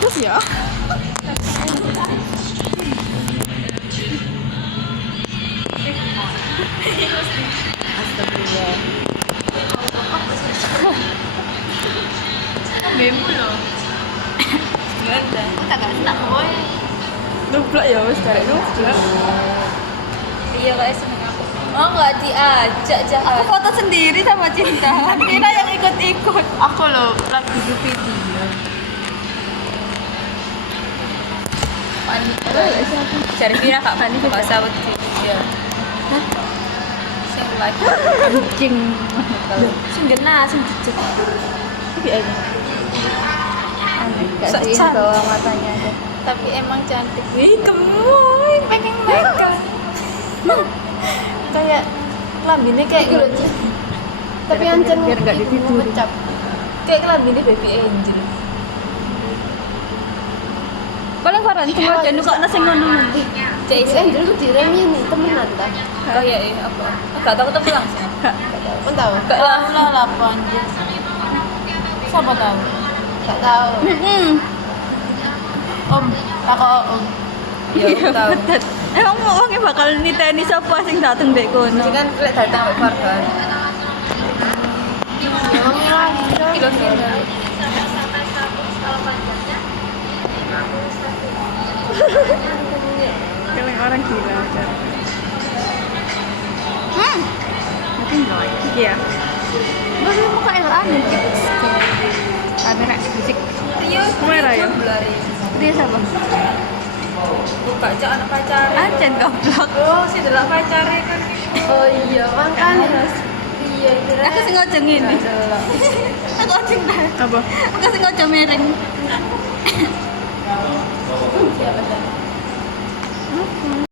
Terus ya. Astagfirullah. Bemo loh. Ganda. Tak boy. Nublak ya wis karek nublak. Iya guys, seneng aku. Oh nggak diajak jahat. Aku foto sendiri sama Cinta. Kira yang ikut-ikut. Aku loh lagi di video. Panik. Cari Vira kak panik kak sawit dia. Hah? Sing like Anjing. sing gena sing jejeg. Iki aja. Aneh gak Sok sih cantik. bawah matanya ada. Tapi emang cantik. Wih, gemoy, pengen makan. Kayak lambine kayak gitu. Tapi ancen biar nggak ditidurin. ngecap. Kayak lambine baby angel. Paling koran cuma jangan kok nasi ngono nanti. Cek isi Angel ku diremi nih temenan ta. kayak apa? Enggak tahu ketemu langsung. Kan tahu? Enggak lah anjir. Siapa tahu? Gak tahu. Om, aku om. Ya, Iya, om tahu. betul. Emang wongnya bakal niteni sapa sing dateng dek kono. Jadi kan lek datang ke Farhan. Emang lagi kan. Kilo sini. Kayak orang gila aja. Mungkin enggak. Iya. Baru muka el aneh gitu. Kamera musik. Iya, Merah ya? Dia siapa? Buka aja anak pacar. Ancen goblok. Oh, si delok pacare kan. Oh iya, makanya. Iya, kira. Aku sing ngojeng ini. Aku ngojeng dah. Apa? Aku sing ngojeng miring.